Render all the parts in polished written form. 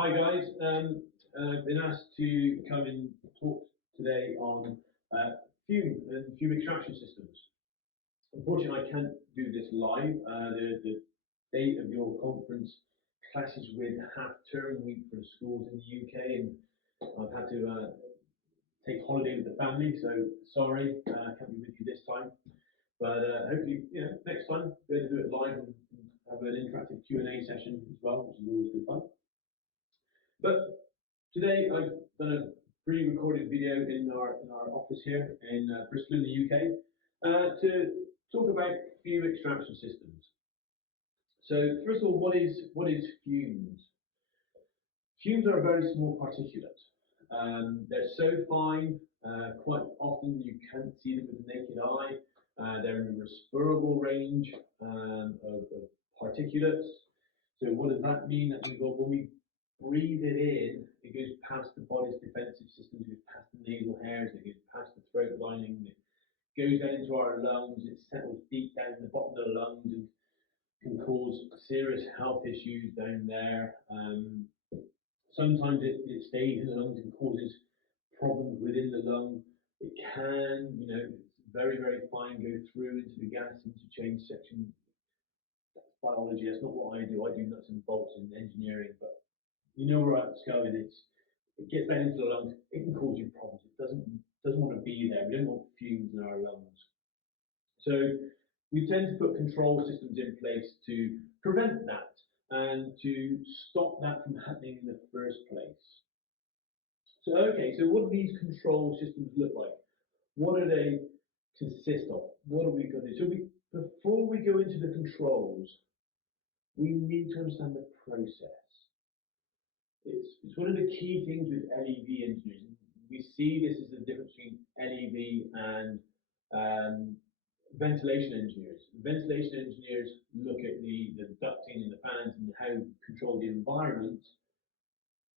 Hi guys, I've been asked to come and talk today on fume and fume extraction systems. Unfortunately, I can't do this live. The date of your conference clashes with half-term week for the schools in the UK, and I've had to take holiday with the family. So sorry, I can't be with you this time. But hopefully, next time we're going to do it live and have an interactive Q&A session as well, which is always good fun. But today I've done a pre-recorded video in our office here in Bristol in the UK to talk about fume extraction systems. So first of all, what is fumes? Fumes are a very small particulate. They're so fine, quite often you can't see them with the naked eye. They're in the respirable range of particulates. So what does that mean? That means, well, when we breathe it in, it goes past the body's defensive systems, it goes past the nasal hairs, it goes past the throat lining, it goes down into our lungs, it settles deep down in the bottom of the lungs and can cause serious health issues down there. Sometimes it stays in the lungs and causes problems within the lung. It can, it's very, very fine, go through into the gas interchange section. That's biology, that's not what I do. I do nuts and bolts in engineering, but you know where it's going. It gets down into the lungs. It can cause you problems. It doesn't want to be there. We don't want fumes in our lungs. So we tend to put control systems in place to prevent that and to stop that from happening in the first place. So okay, so what do these control systems look like? What do they consist of? What are we going to do? So before we go into the controls, we need to understand the process. It's one of the key things with LEV engineers. We see this as the difference between LEV and ventilation engineers. Ventilation engineers look at the ducting and the fans and how to control the environment.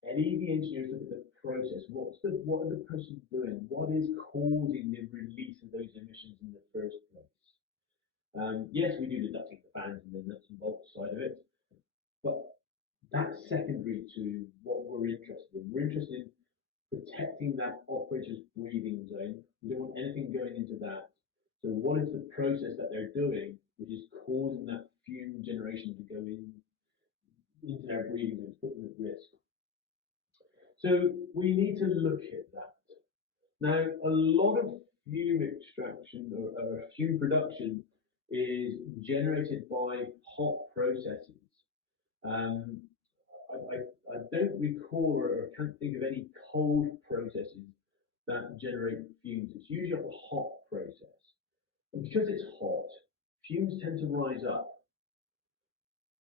LEV engineers look at the process. What are the person doing? What is causing the release of those emissions in the first place? Yes, we do the ducting, the fans, and the nuts and bolts side of it, but that's secondary to what we're interested in. We're interested in protecting that operator's breathing zone. We don't want anything going into that. So what is the process that they're doing which is causing that fume generation to go into their breathing zone, to put them at risk? So we need to look at that. Now, a lot of fume extraction or fume production is generated by hot processes. I don't recall or can't think of any cold processes that generate fumes. It's usually a hot process. And because it's hot, fumes tend to rise up.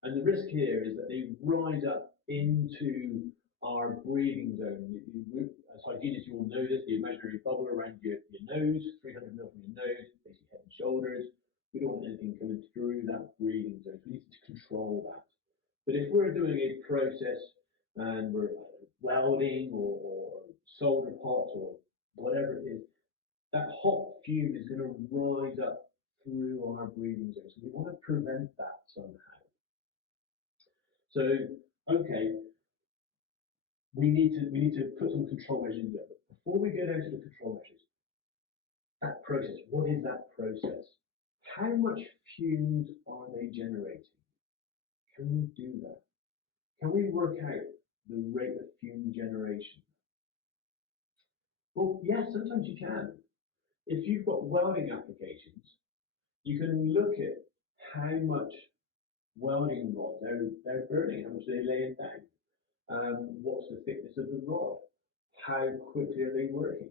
And the risk here is that they rise up into our breathing zone. As hygienists, you will know this, the imaginary bubble around your nose, 300 mil from your nose, basically head and shoulders. We don't want anything coming through that breathing zone. So we need to control that. But if we're doing a process and we're welding or solder pots or whatever it is, that hot fume is going to rise up through our breathing zone. So we want to prevent that somehow. So, okay, we need to put some control measures in there. But before we get into the control measures, that process, what is that process? How much fumes are they generating? Can we do that? Can we work out the rate of fume generation? Well, yes, sometimes you can. If you've got welding applications, you can look at how much welding rod they're burning, how much they're laying down, what's the thickness of the rod, how quickly are they working.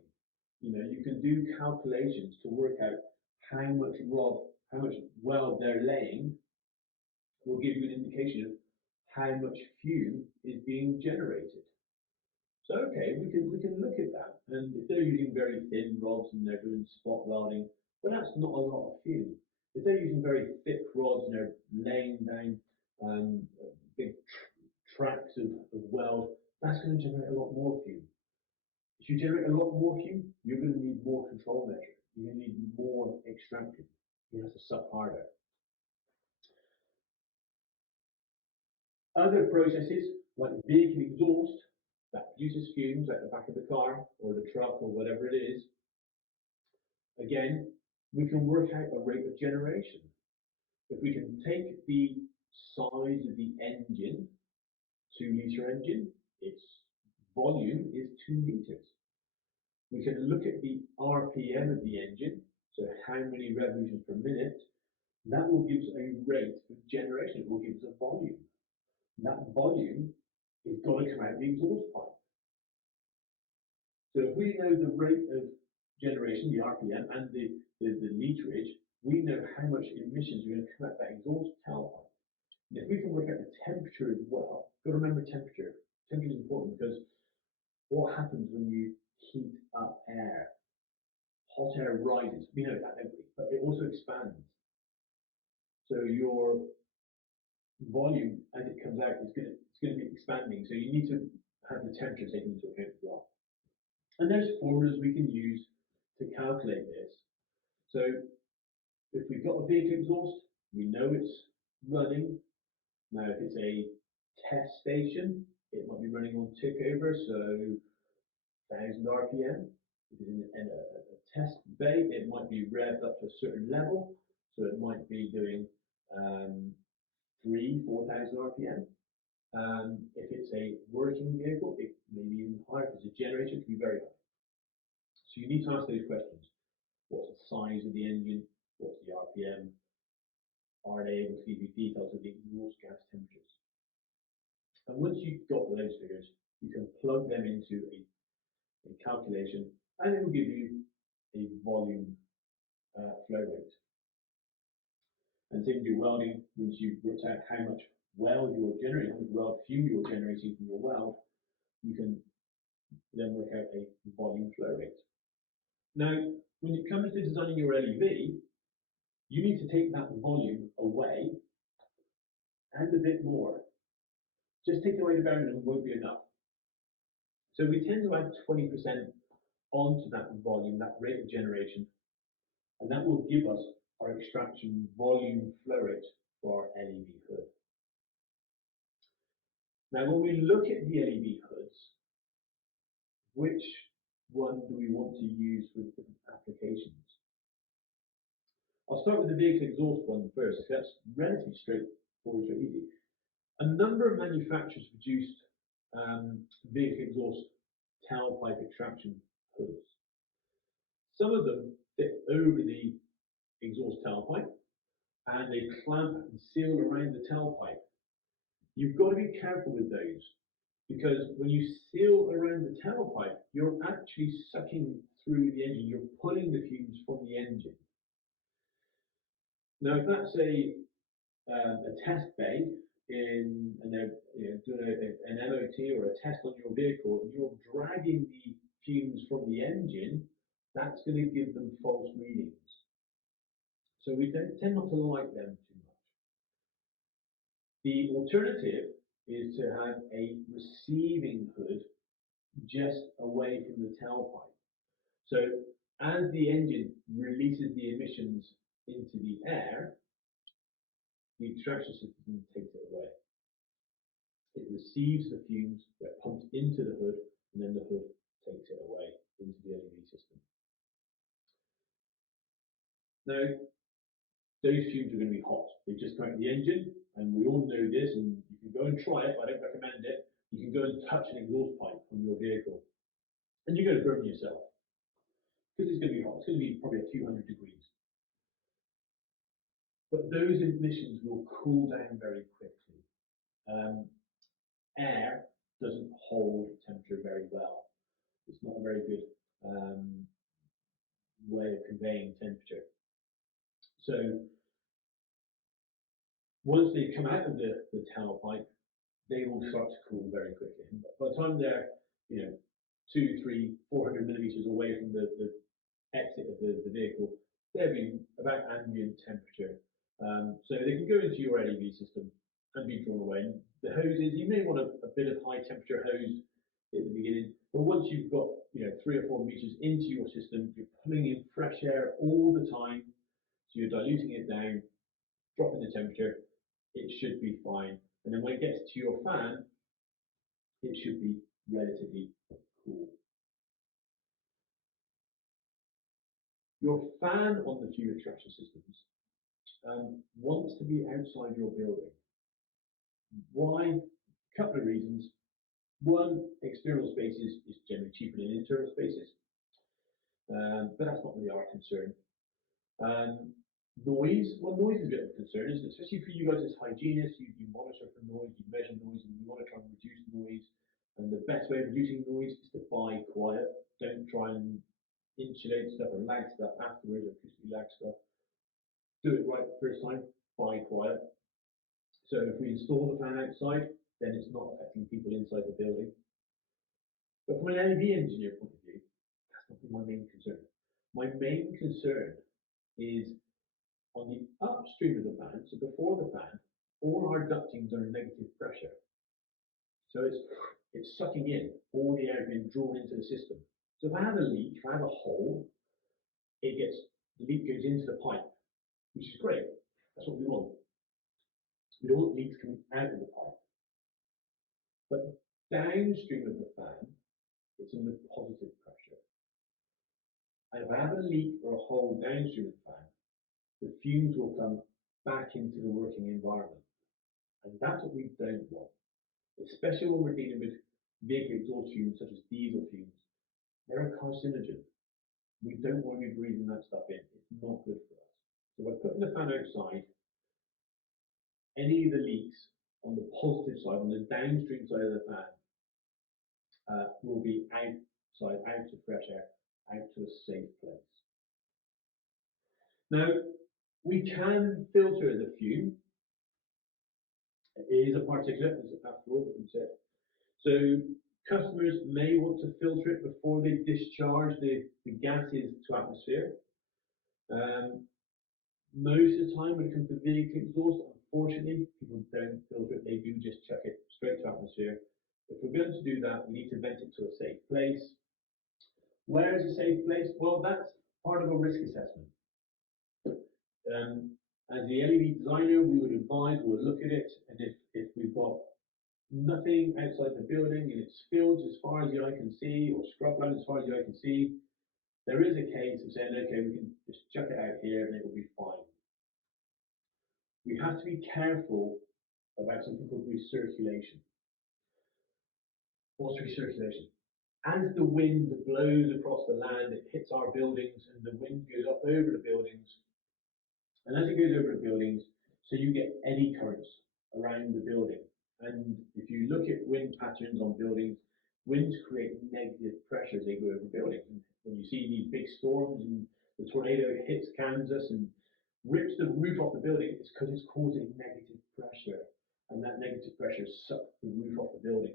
You can do calculations to work out how much weld they're laying. Will give you an indication of how much fume is being generated. So okay, we can look at that. And if they're using very thin rods and they're doing spot welding, well, that's not a lot of fume. If they're using very thick rods and they're laying down big tracks of weld, that's going to generate a lot more fume. If you generate a lot more fume, you're going to need more control measure. You're going to need more extraction. You have to suck harder. Other processes like vehicle exhaust that produces fumes at the back of the car or the truck or whatever it is, again, we can work out a rate of generation. If we can take the size of the engine, 2 litre engine, its volume is 2 litres. We can look at the RPM of the engine, so how many revolutions per minute. That will give us a rate of generation. It will give us a volume. And that volume is got to come out of the exhaust pipe. So if we know the rate of generation, the RPM, and the literage, we know how much emissions are going to come out of that exhaust tailpipe. And if we can work out the temperature as well, you've got to remember temperature. Temperature is important because what happens when you heat up air? Hot air rises. We know that, don't we? But it also expands. So your volume, as it comes out, it's going to be expanding. So you need to have the temperature taken into account as well. And there's formulas we can use to calculate this. So if we've got a vehicle exhaust, we know it's running. Now, if it's a test station, it might be running on tick over, so 1,000 RPM. If it's in a test bay, it might be revved up to a certain level, so it might be doing 3,000–4,000 RPM. If it's a working vehicle, it may be even higher. If it's a generator, it can be very high. So you need to ask those questions. What's the size of the engine? What's the RPM? Are they able to give you details of the exhaust gas temperatures? And once you've got those figures, you can plug them into a calculation, and it will give you a volume flow rate. And same with your welding, once you've worked out how much weld you're generating, how much weld fume you're generating from your weld, you can then work out a volume flow rate. Now, when it comes to designing your LEV, you need to take that volume away and a bit more. Just taking away the bare minimum won't be enough. So we tend to add 20% onto that volume, that rate of generation, and that will give us our extraction volume flow rate for our LEV hood. Now, when we look at the LEV hoods, which one do we want to use for different applications? I'll start with the vehicle exhaust one first. That's relatively straightforward, so easy. A number of manufacturers produced vehicle exhaust tailpipe extraction hoods. Some of them fit over the exhaust tailpipe and they clamp and seal around the tailpipe. You've got to be careful with those because when you seal around the tailpipe, you're actually sucking through the engine. You're pulling the fumes from the engine. Now, if that's a test bay and they're doing an MOT or a test on your vehicle, and you're dragging the fumes from the engine, that's going to give them false readings. So we tend not to like them too much. The alternative is to have a receiving hood just away from the tailpipe. So as the engine releases the emissions into the air, the extraction system takes it away. It receives the fumes, they're pumped into the hood, and then the hood takes it away into the LEV system. Now, those fumes are going to be hot. They just come out of the engine, and we all know this, and you can go and try it, but I don't recommend it. You can go and touch an exhaust pipe from your vehicle, and you're going to burn yourself because it's going to be hot. It's going to be probably a few hundred degrees. But those emissions will cool down very quickly. Air doesn't hold temperature very well. It's not a very good way of conveying temperature. So once they come out of the tailpipe, they will start to cool very quickly. By the time they're 200, 300, 400 millimeters away from the exit of the vehicle, they'll be about ambient temperature. So they can go into your LEV system and be drawn away. And the hoses, you may want a bit of high temperature hose at the beginning, but once you've got 3 or 4 meters into your system, you're pulling in fresh air all the time, so you're diluting it down, dropping the temperature, it should be fine. And then when it gets to your fan, it should be relatively cool. Your fan on the fume extraction systems wants to be outside your building. Why? A couple of reasons. One, external spaces is generally cheaper than internal spaces, but that's not really our concern. Noise, well, noise is a bit of a concern, isn't it? Especially for you guys as hygienists, you monitor for noise, you measure noise, and you want to try and reduce noise. And the best way of reducing noise is to buy quiet. Don't try and insulate stuff or lag stuff afterwards, or acoustically lag stuff. Do it right the first time, buy quiet. So if we install the fan outside, then it's not affecting people inside the building. But from an LED engineer point of view, that's not my main concern. My main concern is on the upstream of the fan, so before the fan, all our ductings are negative pressure. So it's sucking in all the air being drawn into the system. So if I have a leak, if I have a hole, the leak goes into the pipe, which is great. That's what we want. We don't want leaks coming out of the pipe. But downstream of the fan, it's under positive pressure. And if I have a leak or a hole downstream of the fan, the fumes will come back into the working environment. And that's what we don't want, especially when we're dealing with vehicle exhaust fumes such as diesel fumes. They're a carcinogen. We don't want to be breathing that stuff in. It's not good for us. So by putting the fan outside, any of the leaks on the positive side, on the downstream side of the fan, will be outside, out to fresh air, out to a safe place. Now, we can filter the fume. It is a particulate, after all, as we said. So customers may want to filter it before they discharge the gases to atmosphere. Most of the time when it comes to vehicle exhaust, unfortunately, people don't filter it, they do just chuck it straight to atmosphere. If we're going to do that, we need to vent it to a safe place. Where is a safe place? Well, that's part of a risk assessment. As the LED designer, we would advise, we'll look at it, and if we've got nothing outside the building and it's filled as far as the eye can see, or scrubland as far as the eye can see, there is a case of saying, okay, we can just chuck it out here and it will be fine. We have to be careful about something called recirculation. What's recirculation? As the wind blows across the land, it hits our buildings and the wind goes up over the buildings. And as it goes over the buildings, so you get eddy currents around the building. And if you look at wind patterns on buildings, winds create negative pressure as they go over buildings. And when you see these big storms and the tornado hits Kansas and rips the roof off the building, it's because it's causing negative pressure. And that negative pressure sucks the roof off the building.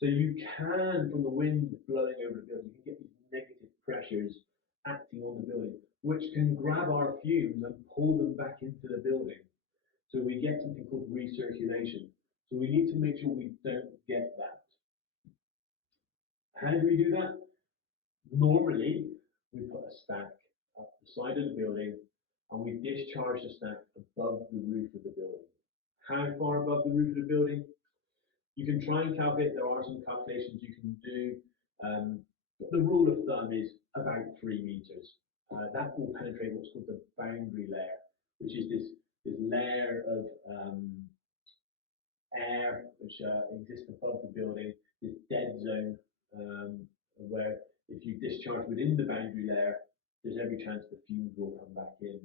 So you can, from the wind blowing over the building, you can get these negative pressures acting on the building, which can grab our fumes and pull them back into the building. So we get something called recirculation. So we need to make sure we don't get that. How do we do that? Normally, we put a stack up the side of the building and we discharge the stack above the roof of the building. How far above the roof of the building? You can try and calculate, there are some calculations you can do. But the rule of thumb is about 3 meters. That will penetrate what's called the boundary layer, which is this layer of air which exists above the building, this dead zone, where if you discharge within the boundary layer, there's every chance the fumes will come back in.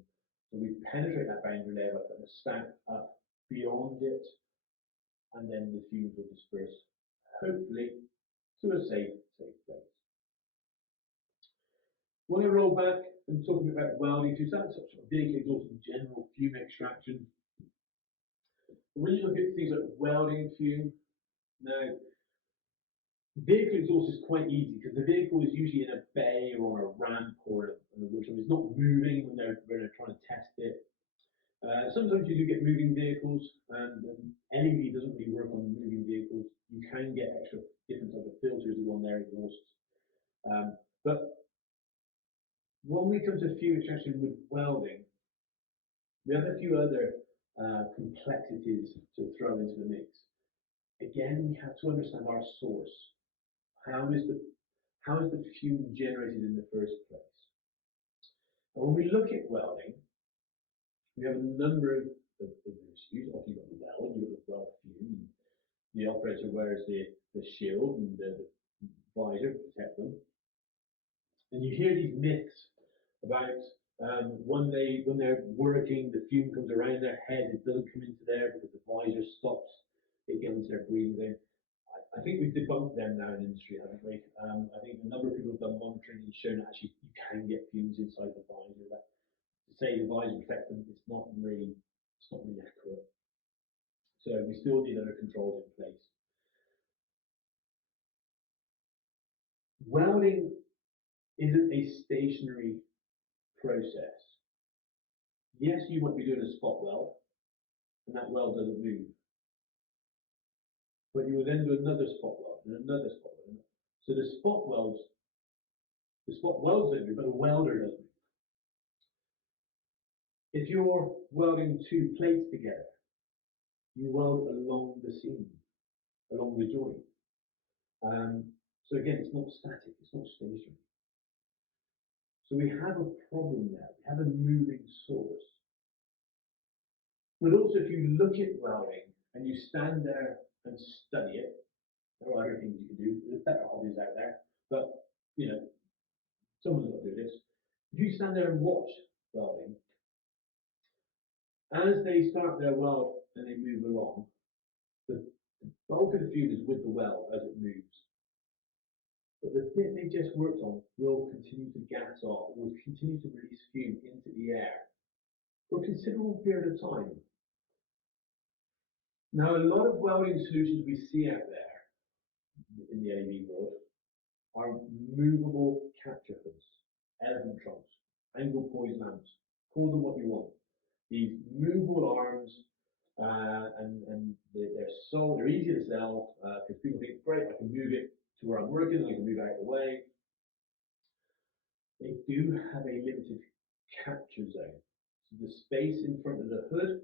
So we penetrate that boundary layer by putting a stack up beyond it, and then the fumes will disperse, hopefully, to a safe place. When I roll back and talk a bit about welding, so that's sort of vehicle exhaust and general fume extraction. When you look at things like welding fume, now, vehicle exhaust is quite easy because the vehicle is usually in a bay or on a ramp or which is not moving when they're trying to test it. Sometimes you do get moving vehicles, and LED doesn't really work on moving vehicles. You can get extra different types of filters on their exhausts. But when we come to fume extraction with welding, we have a few other complexities to throw into the mix. again, we have to understand our source. How is the fume generated in the first place? And when we look at welding, we have a number of issues. Often you've got the weld, you've got the weld fume. The operator wears the shield and the visor to protect them. And you hear these myths about when they're working, the fume comes around their head, it doesn't come into there because the visor stops it getting into their breathing zone. I think we've debunked them now in the industry, haven't we? I think a number of people have done monitoring and shown that actually you can get fumes inside the visor. That to say the visor protects them, it's not really accurate. So we still need other controls in place. Welding isn't a stationary process. Yes, you might be doing a spot weld, and that weld doesn't move. But you will then do another spot weld and another spot weld. So the spot welds don't move, but a welder doesn't move. If you're welding two plates together, you weld along the seam, along the joint. So again, it's not static, it's not stationary. So we have a problem there. We have a moving source. But also, if you look at welding and you stand there and study it, there are other things you can do. There's better hobbies out there, but you know, someone's got to do this. If you stand there and watch welding, as they start their weld and they move along, the bulk of the fume is with the weld as it moves. But the bit they just worked on will continue to gas off, will continue to release fume into the air for a considerable period of time. Now, a lot of welding solutions we see out there in the AV world are movable capture hoods, elephant trunks, angle poise lamps, call them what you want. These movable arms, and they're easy to sell because people think, great, I can move it to where I'm working, I can move out of the way. They do have a limited capture zone. So the space in front of the hood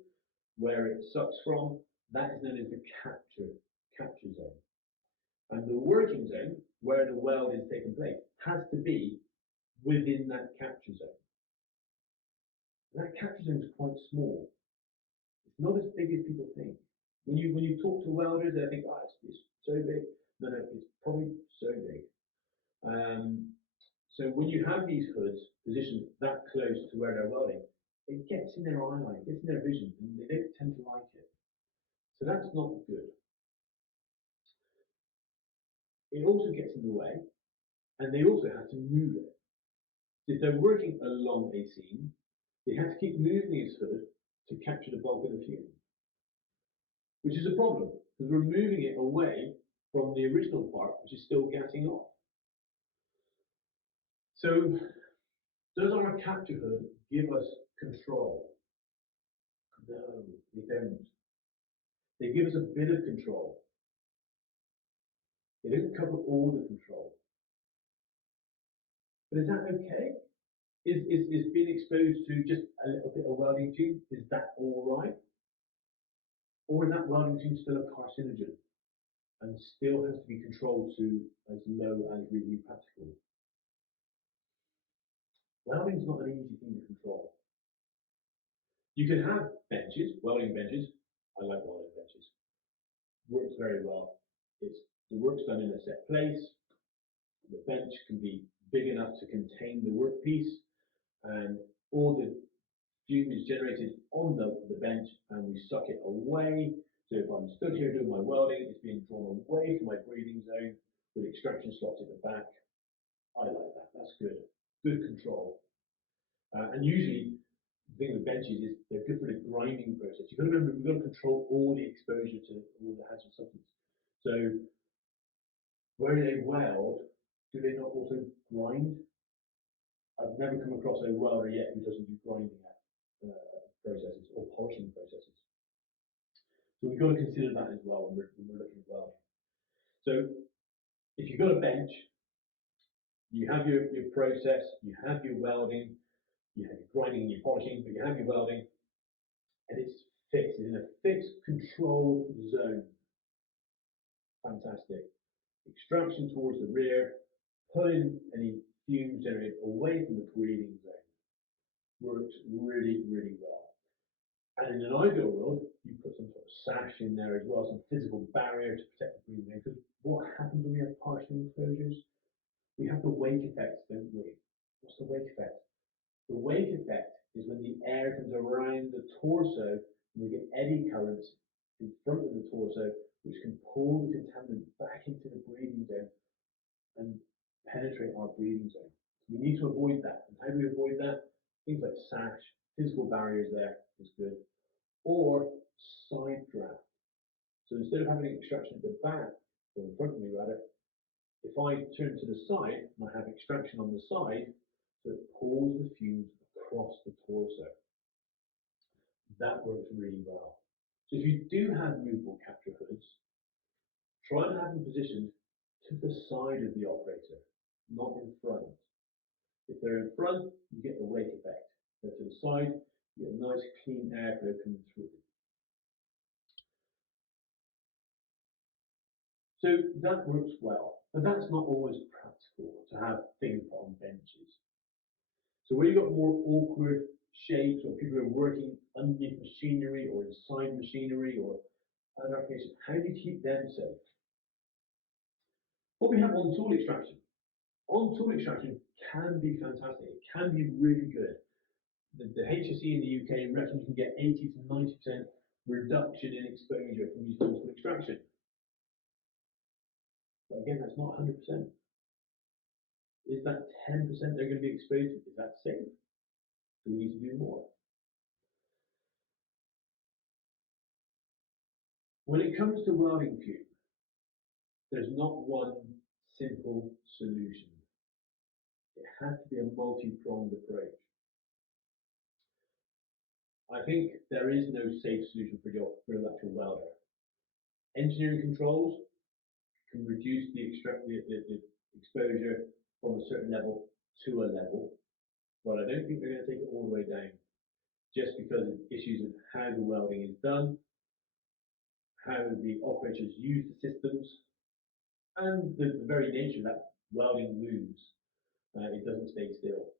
where it sucks from, that is known as the capture zone. And the working zone, where the weld is taking place, has to be within that capture zone. And that capture zone is quite small. It's not as big as people think. When you talk to welders, they think, oh, it's so big. No, it's probably so big. So when you have these hoods positioned that close to where they're welding, it gets in their eye line, it gets in their vision, and they don't tend to like it. So that's not good. It also gets in the way, and they also have to move it. If they're working along a seam, they have to keep moving this hood to capture the bulk of the fume, which is a problem because we're moving it away from the original part, which is still gassing off. So, does our capture hood give us control? No, they don't. They give us a bit of control. They don't cover all the control. But is that okay? Is being exposed to just a little bit of welding fume, is that all right? Or is that welding fume still a carcinogen and still has to be controlled to as low as really practical? Welding is not an easy thing to control. You can have benches, welding benches. I like welding benches. Works very well. The work's done in a set place. The bench can be big enough to contain the workpiece, and all the fume is generated on the bench, and we suck it away. So if I'm stood here doing my welding, it's being drawn away from my breathing zone with extraction slots at the back. I like that. That's good. Good control. And usually, the thing with benches is they're good for the grinding process. You've got to remember, we've got to control all the exposure to all the hazardous substances. So where they weld, do they not also grind? I've never come across a welder yet who doesn't do grinding processes or polishing processes. So we've got to consider that as well when we're looking at welding. So if you've got a bench, you have your process, you have your welding, you have your grinding and your polishing, but you have your welding, and it's fixed. It's in a fixed, controlled zone. fantastic. Extraction towards the rear, pulling any fumes generated away from the breathing zone works really, really well. And in an ideal world, you put some sort of sash in there as well, some physical barrier to protect the breathing zone. Because what happens when we have partial enclosures? We have the wake effect, don't we? What's the wake effect? The wake effect is when the air comes around the torso and we get eddy currents in front of the torso, which can pull the contaminant back into the breathing zone and penetrate our breathing zone. We need to avoid that. And how do we avoid that? Things like sash, physical barriers there is good. Or side draft. So instead of having extraction at the back, or in front of me rather, if I turn to the side and I have extraction on the side, so it pulls the fumes across the torso. That works really well. So if you do have movable capture hoods, try and have them positioned to the side of the operator, not in front. If they're in front, you get the wake effect. If they're to the side, you get a nice clean airflow coming through. So that works well, but that's not always practical to have things put on benches. So where you've got more awkward shapes, or people are working underneath machinery or inside machinery or other applications, how do you keep them safe? What we have on tool extraction. On tool extraction can be fantastic. It can be really good. The HSE in the UK reckons you can get 80 to 90% reduction in exposure from using on tool extraction. But again, that's not 100%. Is that 10% they're going to be exposed to? Is that safe? Do we need to do more? When it comes to welding fume, there's not one simple solution. It has to be a multi-pronged approach. I think there is no safe solution for the actual welder. Engineering controls can reduce the exposure from a certain level to a level, but I don't think they're going to take it all the way down, just because of issues of how the welding is done, how the operators use the systems, and the very nature that welding moves. It doesn't stay still.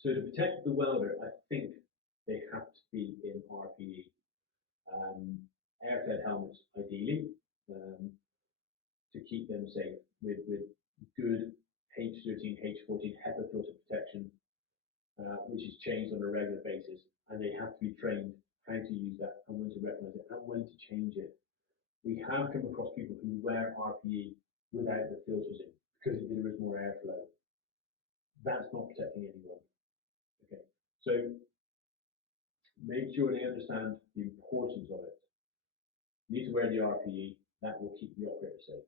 So to protect the welder, I think they have to be in RPE. Air-fed helmets, ideally, to keep them safe with good H13, H14 HEPA filter protection, which is changed on a regular basis, and they have to be trained how to use that and when to recognize it and when to change it. We have come across people who wear RPE without the filters in because there is more airflow. That's not protecting anyone. Okay, so make sure they understand the importance of it. You need to wear the RPE. That will keep the operator safe.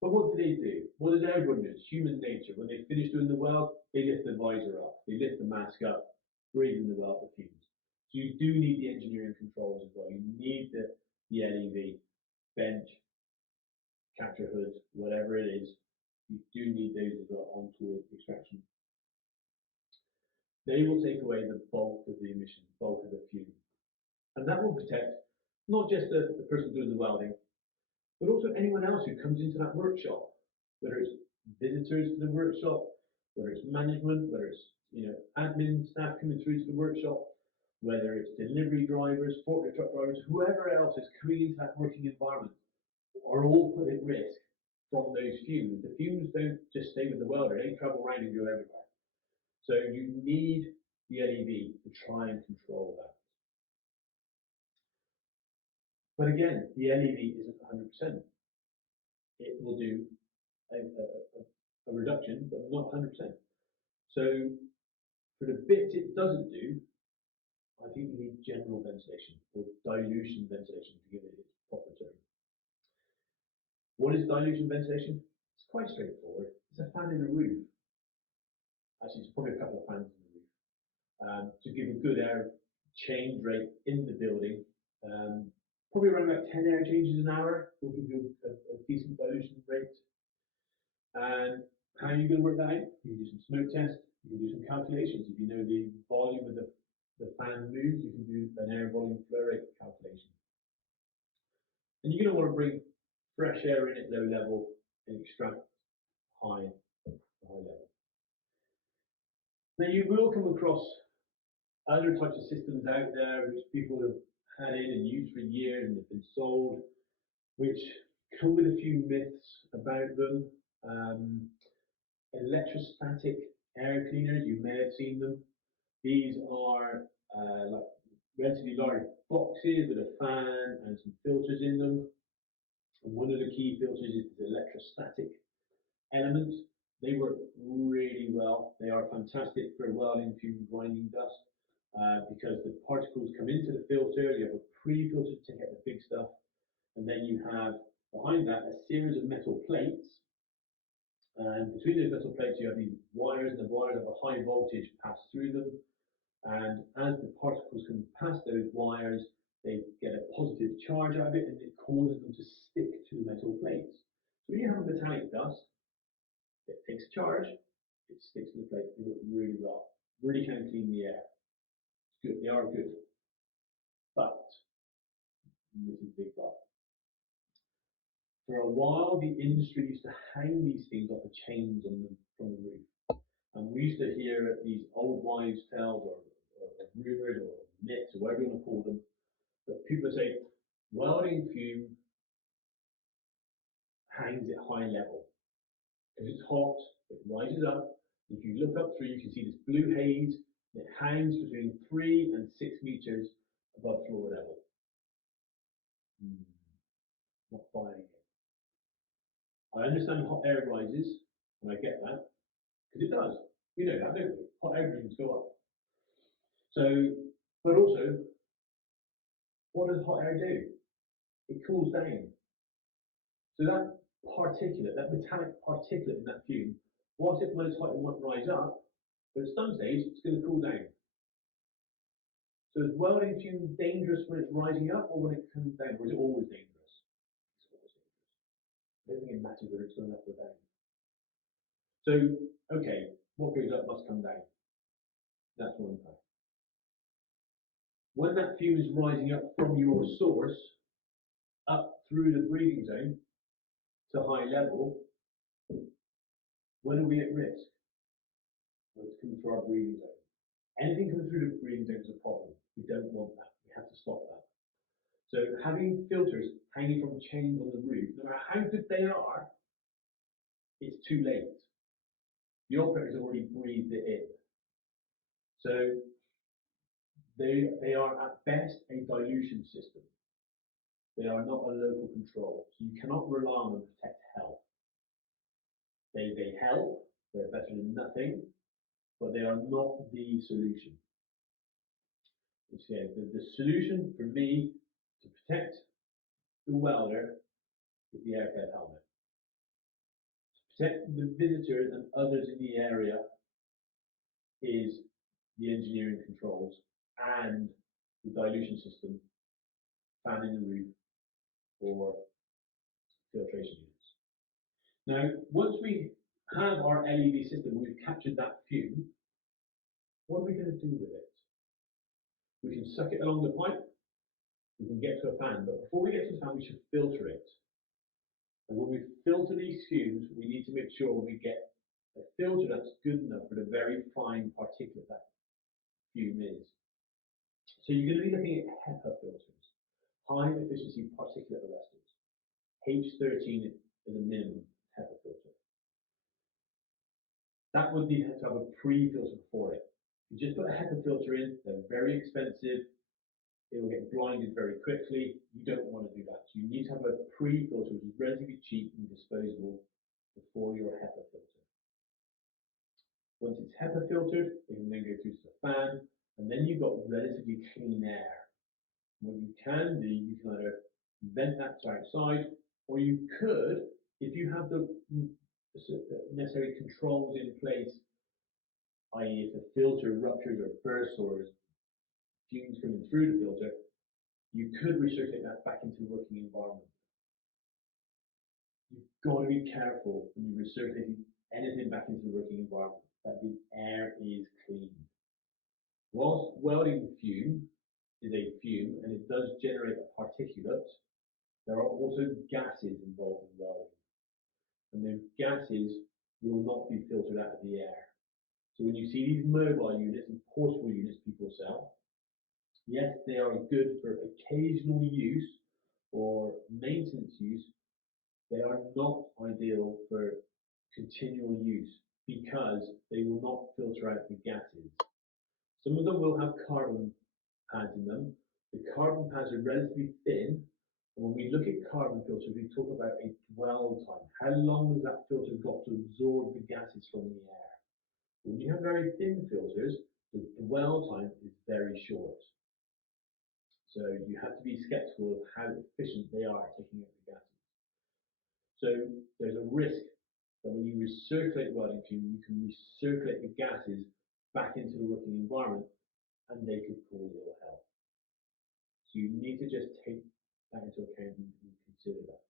But what do? What does everyone do? It's human nature. When they finish doing the weld, they lift the visor up, they lift the mask up, breathe in the weld fumes. So you do need the engineering controls as well. You need the LEV, bench, capture hoods, whatever it is. You do need those as well on tool extraction. They will take away the bulk of the emission, bulk of the fume. And that will protect not just the person doing the welding, but also anyone else who comes into that workshop, whether it's visitors to the workshop, whether it's management, whether it's admin staff coming through to the workshop, whether it's delivery drivers, forklift truck drivers, whoever else is coming into that working environment, are all put at risk from those fumes. The fumes don't just stay with the welder, they travel around and go everywhere. So you need the LEV to try and control that. But again, the LEV isn't 100%. It will do a reduction, but not 100%. So for the bits it doesn't do, I think you need general ventilation or dilution ventilation to give it its proper term. What is dilution ventilation? It's quite straightforward. It's a fan in the roof. Actually, it's probably a couple of fans in the roof to give a good air change rate in the building. Probably around about 10 air changes an hour will give you a decent dilution rate. And how are you going to work that out? You can do some smoke tests, you can do some calculations. If you know the volume of the fan moves, you can do an air volume flow rate calculation. And you're going to want to bring fresh air in at low level and extract high level. Now you will come across other types of systems out there which people have had in and used for years and have been sold, which come with a few myths about them. Electrostatic air cleaners, you may have seen them. These are like relatively large boxes with a fan and some filters in them. And one of the key filters is the electrostatic element. They work really well. They are fantastic for welding, fume, grinding dust because the particles come into the filter. You have a pre-filter to take out the big stuff, and then you have behind that a series of metal plates. And between those metal plates, you have these wires, and the wires have a high voltage pass through them. And as the particles come past those wires, they get a positive charge out of it, and it causes them to stick to the metal plates. So when you have a metallic dust, it takes a charge, it sticks to the plate. They work really well. Really can clean the air. It's good. They are good. But, and this is a big but, for a while the industry used to hang these things off of chains on them from the roof. And we used to hear these old wives' tales or rumors or myths or whatever you want to call them, that people say welding fume hangs at high level. Because it's hot, it rises up. If you look up through, you can see this blue haze. It hangs between 3 and 6 meters above floor level. Not buying it. I understand hot air rises, and I get that, because it does. We know that, don't we? Hot air readings go up. So, but also, what does hot air do? It cools down. So that particulate, that metallic particulate in that fume, whilst it when it's hot, it might rise up, but at some stage it's going to cool down. So is welding fume dangerous when it's rising up or when it comes down, or is it always dangerous? It's always dangerous. I don't think it matters whether it's going up or down. So, okay, what goes up must come down. That's one thing. When that fume is rising up from your source, up through the breathing zone to high level, when are we at risk? When it's coming through our breathing zone. Anything coming through the breathing zone is a problem. We don't want that. We have to stop that. So having filters hanging from chains on the roof, no matter how good they are, it's too late. The operator's already breathed it in. So they are at best a dilution system. They are not a local control. So you cannot rely on them to protect health. They help, they're better than nothing, but they are not the solution. The solution for me to protect the welder is the aircare helmet. To protect the visitors and others in the area is the engineering controls and the dilution system, fan in the roof, or filtration units. Now, once we have our LED system, we've captured that fume, what are we going to do with it? We can suck it along the pipe, we can get to a fan, but before we get to the fan, we should filter it. And when we filter these fumes, we need to make sure we get a filter that's good enough for the very fine particulate that fume is. So you're going to be looking at HEPA filters, high efficiency particulate arresters. H13 is a minimum HEPA filter. That would need to have a pre-filter for it. You just put a HEPA filter in, they're very expensive, they will get blinded very quickly. You don't want to do that. So you need to have a pre-filter which is relatively cheap and disposable before your HEPA filter. Once it's HEPA filtered, it can then go through to the fan, and then you've got relatively clean air. What you can do, you can either vent that to outside, or you could, if you have the necessary controls in place, i.e. if the filter ruptures or bursts or fumes coming through the filter, you could recirculate that back into the working environment. You've got to be careful when you're recirculating anything back into the working environment, that the air is clean. Whilst welding fume is a fume and it does generate a particulate, there are also gases involved in welding, and those gases will not be filtered out of the air. So when you see these mobile units and portable units people sell, yes, they are good for occasional use or maintenance use. They are not ideal for continual use because they will not filter out the gases. Some of them will have carbon pads in them. The carbon pads are relatively thin. And when we look at carbon filters, we talk about a dwell time. How long has that filter got to absorb the gases from the air? When you have very thin filters, the dwell time is very short. So you have to be skeptical of how efficient they are at taking out the gases. So there's a risk that when you recirculate welding fume, you can recirculate the gases back into the working environment and they could cause ill health. So you need to just take that into account and consider that.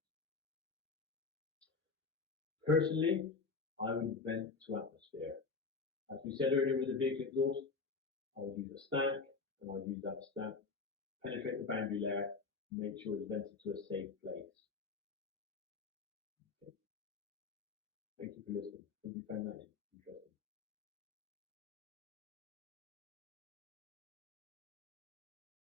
Personally, I would vent to atmosphere. As we said earlier with the vehicle exhaust, I would use a stack and I would use that stack, penetrate the boundary layer, and make sure it's vented to a safe place. Okay. Thank you for listening. Hope you found that interesting.